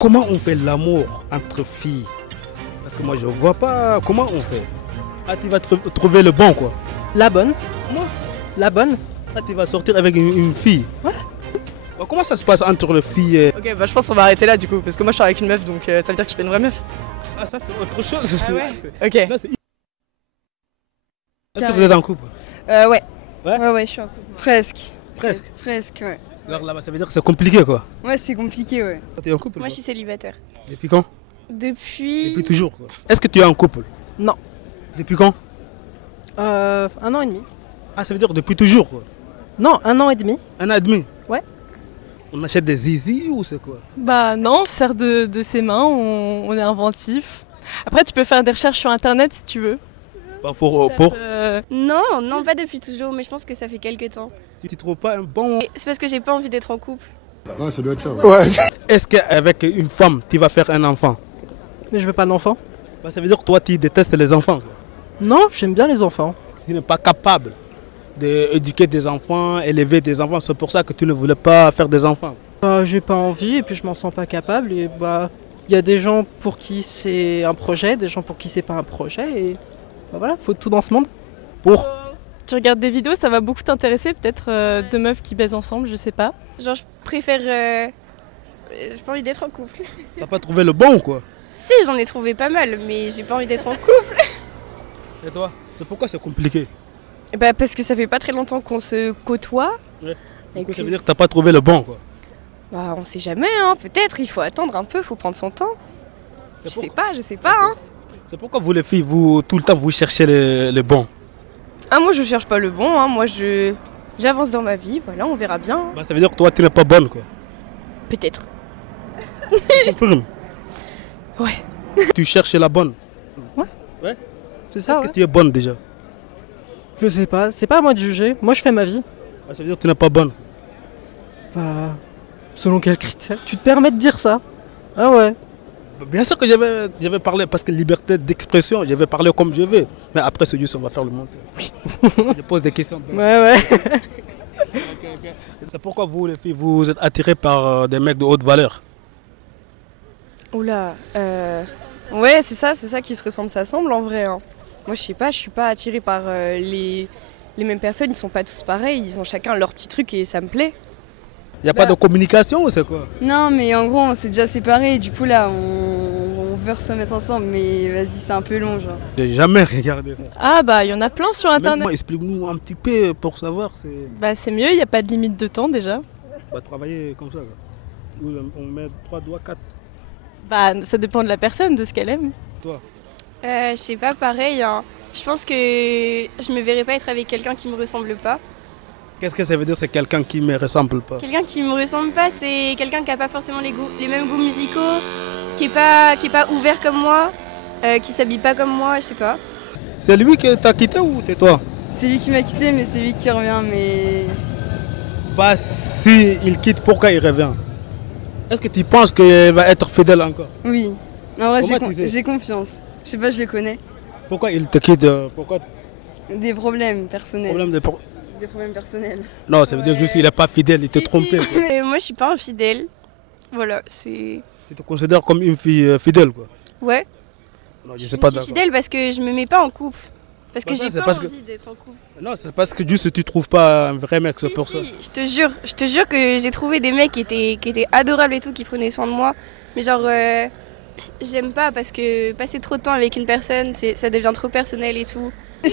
Comment on fait l'amour entre filles? Parce que moi je vois pas comment on fait. Ah, tu vas trouver le bon quoi. La bonne. Moi? La bonne. Ah, tu vas sortir avec une fille. Ouais. Bah, comment ça se passe entre les filles et... Ok, bah je pense qu'on va arrêter là du coup, parce que moi je suis avec une meuf, donc ça veut dire que je suis pas une vraie meuf. Ah, ça c'est autre chose. Ah ouais. Ok. Là, est-ce que vous êtes en couple? Ouais. Ouais. Ouais, je suis en couple. Presque. Presque. Presque, ouais. Alors là-bas, ça veut dire que c'est compliqué quoi. Ouais, c'est compliqué, ouais. Toi, t'es en couple? Moi, quoi je suis célibataire. Depuis quand? Depuis. Depuis toujours quoi. Est-ce que tu es en couple? Non. Depuis quand? 1 an et demi. Ah, ça veut dire depuis toujours quoi. Non, 1 an et demi. 1 an et demi? Ouais. On achète des zizi ou c'est quoi? Bah non, on se sert de ses mains, on est inventif. Après, tu peux faire des recherches sur internet si tu veux. Bah, pour... Non, pas depuis toujours, mais je pense que ça fait quelques temps. Tu trouves pas un bon... Et c'est parce que j'ai pas envie d'être en couple. Ouais, ça doit être ça. Ouais. Est-ce qu'avec une femme, tu vas faire un enfant? Mais je veux pas d'enfant. Bah, ça veut dire que toi, tu détestes les enfants quoi. Non, j'aime bien les enfants. Tu n'es pas capable d'éduquer des enfants, élever des enfants. C'est pour ça que tu ne voulais pas faire des enfants. J'ai pas envie et puis je m'en sens pas capable. Et bah, il y a des gens pour qui c'est un projet, des gens pour qui c'est pas un projet. Et bah voilà, faut tout dans ce monde. Pour... Tu regardes des vidéos, ça va beaucoup t'intéresser, peut-être deux meufs qui baisent ensemble, je sais pas. Genre, je préfère. J'ai pas envie d'être en couple. T'as pas trouvé le bon quoi. Si, j'en ai trouvé pas mal, mais j'ai pas envie d'être en couple. Et toi? C'est pourquoi c'est compliqué? Bah, parce que ça fait pas très longtemps qu'on se côtoie. Ouais. Et Du coup, ça que- veut dire que t'as pas trouvé le bon quoi. Bah, on sait jamais, hein. Peut-être, il faut attendre un peu, faut prendre son temps. Je sais pas, hein. C'est pourquoi vous les filles, vous, tout le temps, vous cherchez les bons. Ah, moi, je cherche pas le bon, hein. Moi, j'avance dans ma vie, voilà, on verra bien. Bah, ça veut dire que toi, tu n'es pas bonne quoi. Peut-être. Tu confirmes? Ouais. Tu cherches la bonne. C'est Est-ce ça, que ouais. tu es bonne déjà? Je sais pas, c'est pas à moi de juger. Moi je fais ma vie. Bah, ça veut dire que tu n'es pas bonne. Bah, selon quels critères? Tu te permets de dire ça? Ah ouais. Bah, bien sûr que j'avais parlé, parce que liberté d'expression, j'avais parlé comme je veux. Mais après ce juste, on va faire le montage. Je pose des questions. Ouais. C'est pourquoi vous, les filles, vous êtes attirées par des mecs de haute valeur. Oula, ouais, c'est ça qui se ressemble, ça semble en vrai, hein. Moi, je sais pas, je suis pas attirée par les mêmes personnes, ils sont pas tous pareils, ils ont chacun leur petit truc et ça me plaît. Il n'y a pas de communication ou c'est quoi? Non, mais en gros, on s'est déjà séparés. Du coup, là, on veut se remettre ensemble, mais vas-y, c'est un peu long, genre. J'ai jamais regardé ça. Ah bah, il y en a plein sur Même internet. moi, explique-nous un petit peu pour savoir. Bah c'est mieux, il n'y a pas de limite de temps déjà. On va travailler comme ça. Quoi. Où on met 3 doigts, 4. Bah ça dépend de la personne, de ce qu'elle aime. Toi? Je sais pas, pareil, hein. Je pense que je me verrais pas être avec quelqu'un qui me ressemble pas. Qu'est-ce que ça veut dire, c'est quelqu'un qui me ressemble pas? Quelqu'un qui me ressemble pas, c'est quelqu'un qui a pas forcément les mêmes goûts musicaux, qui est pas ouvert comme moi, qui s'habille pas comme moi, je sais pas. C'est lui qui t'a quitté ou c'est toi? C'est lui qui m'a quitté, mais c'est lui qui revient, mais. Bah si il quitte, pourquoi il revient? Est-ce que tu penses qu'il va être fidèle encore? Oui. En vrai, Comment tu sais? j'ai confiance. Je sais pas, je le connais. Pourquoi il te quitte? Pourquoi? Des problèmes personnels. Problème de... Des problèmes personnels. Non, ça veut dire juste qu'il n'est pas fidèle, il te trompait. Quoi. Moi, je suis pas infidèle. Voilà, c'est. Tu te considères comme une fille fidèle quoi. Ouais. Non, je Je sais suis pas une fille d'accord. fidèle parce que je me mets pas en couple. Parce que Bah, ça, j'ai c'est pas parce que- envie d'être en couple. Non, c'est parce que juste tu trouves pas un vrai mec, c'est Si, pour si, ça. je te jure que j'ai trouvé des mecs qui étaient adorables et tout, qui prenaient soin de moi. Mais genre, j'aime pas parce que passer trop de temps avec une personne, ça devient trop personnel et tout. Il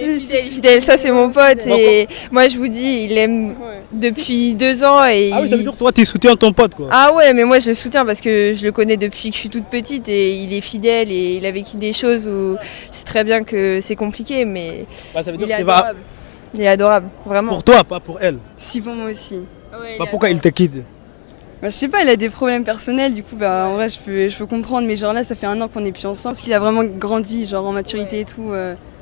est fidèle, ça c'est mon pote. Et moi, je vous dis, il aime depuis 2 ans. Et Ah oui, ça veut dire que toi tu soutiens ton pote quoi. Ah ouais, mais moi je le soutiens parce que je le connais depuis que je suis toute petite et il est fidèle et il a vécu des choses où je sais très bien que c'est compliqué, mais Bah, ça veut dire il est qu'il va adorable. Il est adorable, vraiment. pour toi, pas pour elle. Si, pour moi aussi. Bah, pourquoi il te quitte? Bah, je sais pas, il a des problèmes personnels, du coup, bah, en vrai, je peux comprendre, mais genre là, ça fait 1 an qu'on est plus ensemble, parce qu'il a vraiment grandi, genre en maturité et tout.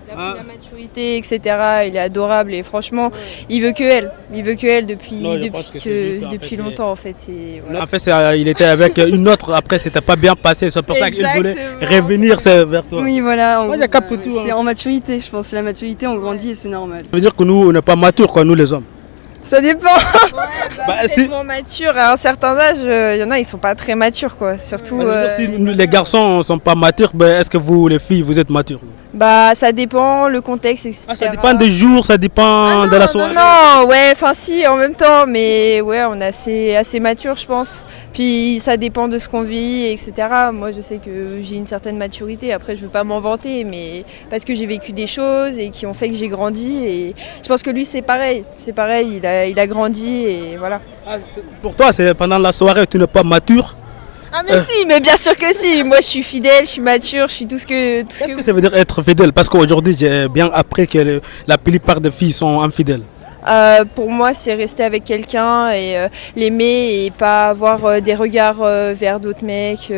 Il a pris la maturité, etc. Il est adorable et franchement, il veut que elle. Il veut que elle depuis, Non, je pense que c'est juste, en depuis fait, longtemps, en fait. Et voilà. En fait, il était avec une autre, après c'était pas bien passé, c'est pour ça qu'il voulait Exactement. revenir vers toi. Oui, voilà. Moi, il y a cap tout, C'est hein. en maturité, je pense. C'est la maturité, on grandit et c'est normal. Ça veut dire que nous, on n'est pas matures, quoi, nous les hommes. Ça dépend. Tellement mature, à un certain âge, il y en a, ils sont pas très matures, quoi. Surtout. Si les garçons ne sont pas matures, est-ce que vous, les filles, vous êtes matures? Bah, ça dépend, le contexte, etc. Ça dépend des jours, ça dépend de la soirée. Non, ouais, enfin si, en même temps, mais ouais, on est assez mature, je pense. Puis ça dépend de ce qu'on vit, etc. Moi, je sais que j'ai une certaine maturité. Après, je veux pas m'en vanter, mais parce que j'ai vécu des choses et qui ont fait que j'ai grandi. Et je pense que lui, c'est pareil. C'est pareil, il a grandi et voilà. Pour toi, c'est pendant la soirée, tu n'es pas mature? Ah mais si, mais bien sûr que si. Moi, je suis fidèle, je suis mature, je suis tout ce que... Qu'est-ce que ça veut dire être fidèle? Parce qu'aujourd'hui, j'ai bien appris que la plupart des filles sont infidèles. Pour moi, c'est rester avec quelqu'un et l'aimer et pas avoir des regards vers d'autres mecs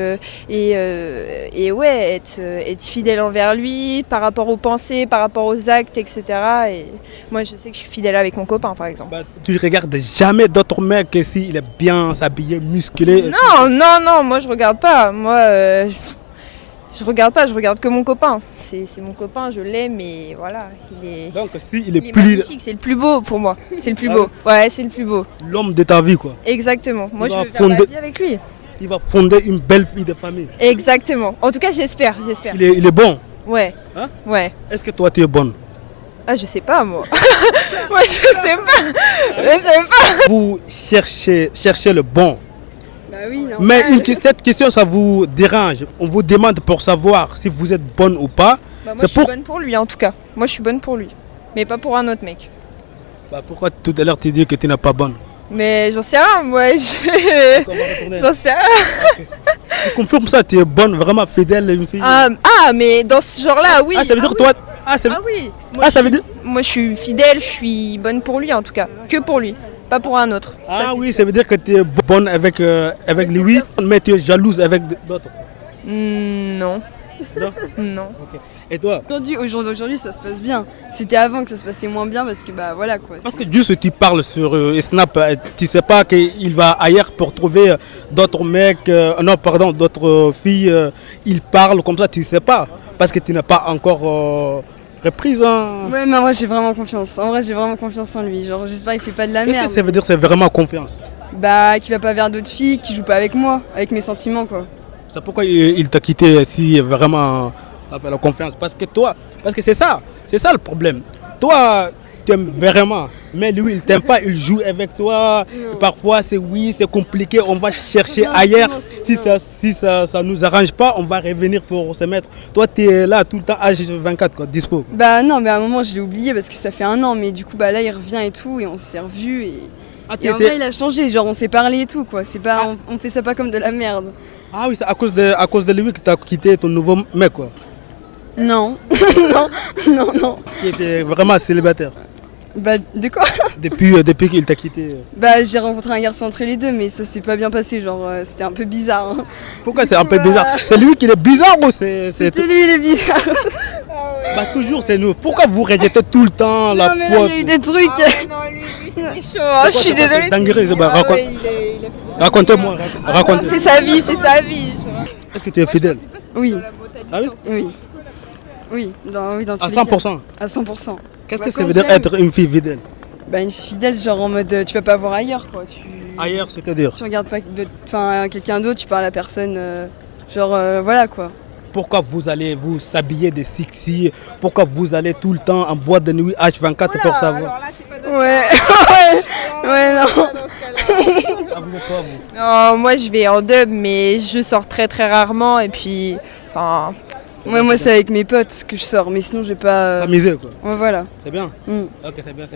et ouais, être fidèle envers lui par rapport aux pensées, par rapport aux actes, etc. Et moi, je sais que je suis fidèle avec mon copain, par exemple. Tu regardes jamais d'autres mecs s'il est bien s'habillé, musclé? Non, moi je regarde pas. Moi, je regarde pas, je regarde que mon copain. C'est mon copain, je l'aime et voilà. Donc si il est magnifique, c'est le plus beau pour moi. C'est le plus beau. Ouais, c'est le plus beau. L'homme de ta vie, quoi. Exactement. Moi, je veux faire la vie avec lui. Il va fonder une belle vie de famille. Exactement. En tout cas, j'espère. Il est bon? Ouais. Hein? Ouais. Est-ce que toi, tu es bonne? Ah, je sais pas, moi. Moi, je sais pas. Vous cherchez le bon. Oui, non. Mais cette question, ça vous dérange. On vous demande pour savoir si vous êtes bonne ou pas. Moi, je suis bonne pour lui, en tout cas. Moi, je suis bonne pour lui. Mais pas pour un autre mec. Pourquoi tout à l'heure tu dis que tu n'es pas bonne? Mais j'en sais rien, moi. J'en sais rien. Tu confirmes ça, tu es bonne, vraiment fidèle, une fille? Mais dans ce genre-là, oui. Ah, ça veut dire toi... oui. Ça veut dire... Moi, je suis fidèle, je suis bonne pour lui, en tout cas. Que pour lui. Pas pour un autre. Ça veut dire que tu es bonne avec lui, mais tu es jalouse avec d'autres? Non. Non. Okay. Et toi? Aujourd'hui, ça se passe bien. C'était avant que ça se passait moins bien parce que voilà quoi. Parce que juste tu parles sur Snap, tu sais pas qu'il va ailleurs pour trouver d'autres mecs, d'autres filles, il parle comme ça, tu sais pas. Parce que tu n'as pas encore... reprise, hein. Ouais, mais en vrai j'ai vraiment confiance. En vrai j'ai vraiment confiance en lui. Genre j'espère qu'il fait pas de la merde. Qu'est-ce que ça veut dire, c'est vraiment confiance? Qu'il va pas vers d'autres filles, qu'il joue pas avec moi, avec mes sentiments quoi. C'est pourquoi il t'a quitté si vraiment la confiance? Parce que c'est ça le problème. Toi tu aimes vraiment, mais lui il t'aime pas, il joue avec toi. Parfois c'est compliqué, on va chercher ailleurs. Si ça nous arrange pas, on va revenir pour se mettre. Toi tu es là tout le temps H24 quoi, dispo. Non, mais à un moment je l'ai oublié parce que ça fait un an, mais du coup là il revient et tout et on s'est revus et en vrai il a changé, genre on s'est parlé et tout quoi. C'est pas on fait ça pas comme de la merde. Ah oui, c'est à cause de lui que tu as quitté ton nouveau mec quoi. Non. non. Qui était vraiment célibataire. De quoi? Depuis qu'il t'a quitté. J'ai rencontré un garçon entre les deux, mais ça s'est pas bien passé, genre c'était un peu bizarre. Hein. Pourquoi c'est un peu bizarre? C'est lui qui est bizarre ou c'est C'était lui, il est bizarre. Toujours c'est nous. Pourquoi vous rejetez tout le temps la faute? Non mais là, il y a eu des trucs. Non, lui c'était chaud, hein. Je suis désolée. Racontez-moi. C'est sa vie, c'est sa vie. Est-ce que tu es fidèle? Oui. Ah oui? Oui, dans tous à les 100%? Cas. À 100%. Qu'est-ce que ça veut dire être une fille fidèle? Une fille fidèle, genre en mode tu vas pas voir ailleurs quoi. Ailleurs, c'est-à-dire? Tu regardes pas quelqu'un d'autre, tu parles à personne, voilà quoi. Pourquoi vous allez vous s'habiller de sexy? Pourquoi vous allez tout le temps en boîte de nuit H24 pour savoir? Alors là, c'est pas notre Ouais, non. Vous êtes quoi, vous? Non, moi je vais en dub, mais je sors très très rarement et puis. Moi c'est avec mes potes que je sors, mais sinon j'ai pas. S'amuser quoi. Ouais, voilà. C'est bien? Ok, c'est bien.